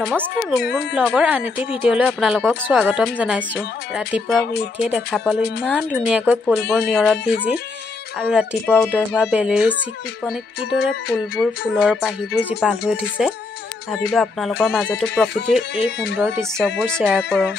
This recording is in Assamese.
নমস্কাৰ গুণগুণ ব্লগৰ আন এটি ভিডিঅ'লৈ আপোনালোকক স্বাগতম জনাইছোঁ। ৰাতিপুৱা শুই উঠিয়ে দেখা পালোঁ ইমান ধুনীয়াকৈ ফুলবোৰ নিয়ৰত ভিজি আৰু ৰাতিপুৱা উদয় হোৱা বেলিৰ চিকমিকনিত কিদৰে ফুলৰ পাহিবোৰ জীপাল হৈ উঠিছে। ভাবিলোঁ আপোনালোকৰ মাজতো প্ৰকৃতিৰ এই সুন্দৰ দৃশ্যবোৰ শ্বেয়াৰ কৰোঁ।